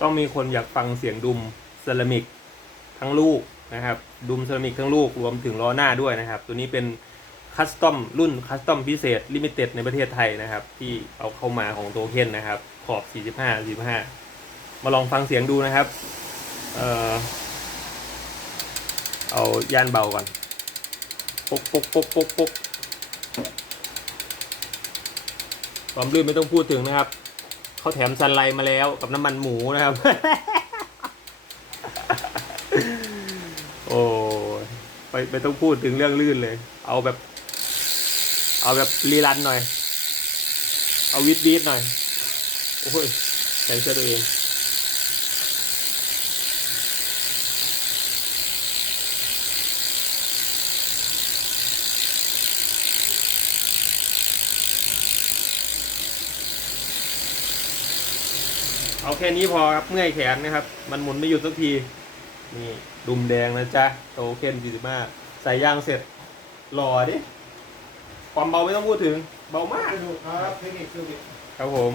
ต้องมีคนอยากฟังเสียงดุมเซรามิกทั้งลูกนะครับ ดุมเซรามิกทั้งลูกรวมถึงล้อหน้าด้วยนะครับ ตัวนี้เป็นคัสตอมรุ่นคัสตอมพิเศษลิมิเต็ดในประเทศไทยนะครับ ที่เอาเข้ามาของโตเค็นนะครับ ขอบ 45 45 มาลองฟังเสียงดูนะครับ เอ่อเอาย่านเบาก่อนปุ๊กปุ๊กปุ๊กปุ๊กปุ๊กความลื่นไม่ต้องพูดถึงนะครับ เขาแถมสันไลมาแล้วกับน้ำมันหมูนะครับ โอ้ยไปไปต้องพูดถึงเรื่องลื่นเลย เอาแบบ เอาแบบรีรันหน่อย เอาวิดวิดหน่อย โอ้ยแขนเสื้อตัวเอง เอาแค่นี้พอครับ เมื่อยแขนนะครับ มันหมุนไม่หยุดสักที นี่ดุมแดงนะจ๊ะ โตเค็น45ใส่ยางเสร็จ หล่อดิ ความเบาไม่ต้องพูดถึง เบามากดูครับเทคนิคคือ ครับผม